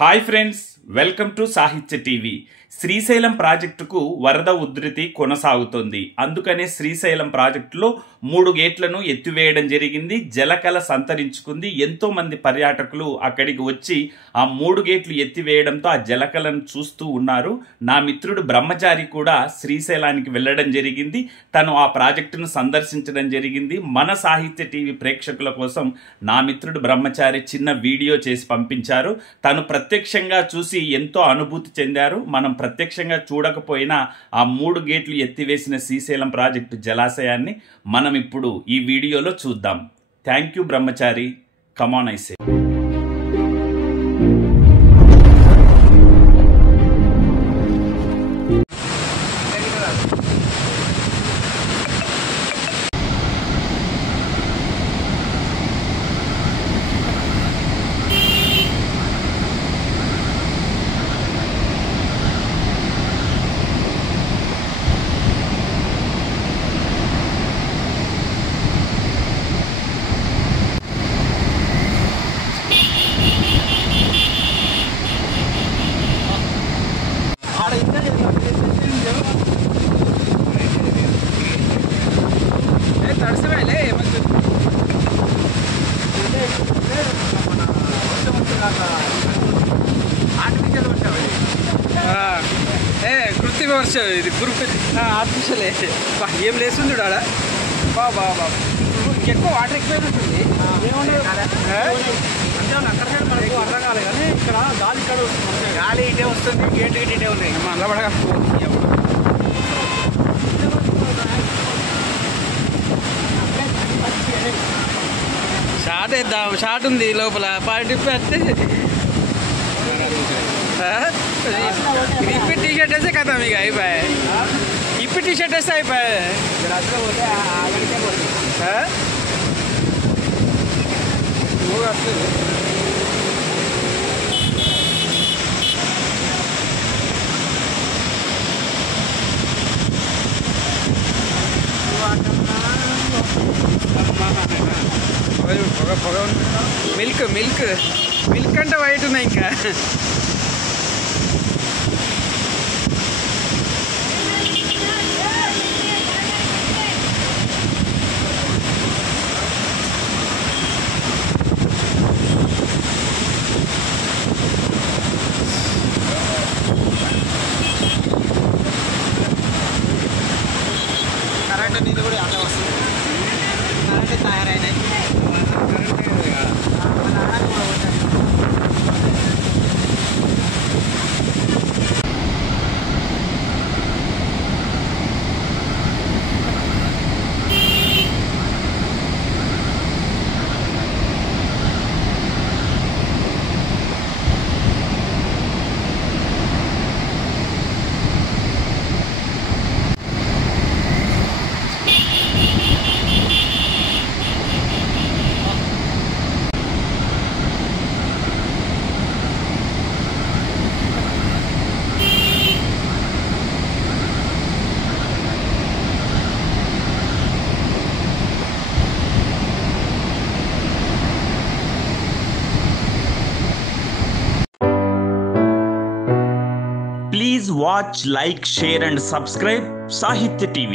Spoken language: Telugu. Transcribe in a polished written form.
హాయ్ ఫ్రెండ్స్, వెల్కమ్ టు సాహిత్య టీవీ. శ్రీశైలం ప్రాజెక్టుకు వరద ఉధృతి కొనసాగుతోంది. అందుకనే శ్రీశైలం ప్రాజెక్టులో 3 గేట్లను ఎత్తివేయడం జరిగింది. జలకళ సంతరించుకుంది. ఎంతో మంది పర్యాటకులు అక్కడికి వచ్చి ఆ 3 గేట్లు ఎత్తివేయడంతో ఆ జలకళను చూస్తూ ఉన్నారు. నా మిత్రుడు బ్రహ్మచారి కూడా శ్రీశైలానికి వెళ్ళడం జరిగింది. తను ఆ ప్రాజెక్టును సందర్శించడం జరిగింది. మన సాహిత్య టీవీ ప్రేక్షకుల కోసం నా మిత్రుడు బ్రహ్మచారి చిన్న వీడియో చేసి పంపించారు. తను ప్రత్యక్షంగా చూసి ఎంతో అనుభూతి చెందారు. మనం ప్రత్యక్షంగా చూడకపోయినా ఆ 3 గేట్లు ఎత్తివేసిన శ్రీశైలం ప్రాజెక్టు జలాశయాన్ని మనం ఇప్పుడు ఈ వీడియోలో చూద్దాం. Thank you Brahmachari. Come on I say. కృత్రిమ వర్షం ఇది ఆర్టిఫిషియల్ ఏం లేస్తుంది ఆడ బాబా ఎక్కువ వాటర్ ఎక్కువ ఉంటుంది. అక్కడ సైడ్ మనకు అర్థం కాలేదు కానీ ఇక్కడ గాలి గాలి ఇటే వస్తుంది, గేట్ ఇటే ఉన్నాయి. మళ్ళా పడగా షార్ట్ వేద్దాం. షార్ట్ ఉంది లోపల పార్టీ వస్తే ఇప్పి టీ షర్ట్ వేస్తే కదా మీకు అయిపోయాయి. ఇప్పి టీ షర్ట్ వేస్తే అయిపోయాయి. పొగ మిల్క్ మిల్క్ మిల్క్ అంటే వైట్ ఉన్నాయి. ఇంకా కరెంట్ నీళ్ళు కూడా అలా వస్తుంది. Current తయారైనాయి. Please watch, like, share and subscribe Sahitya TV.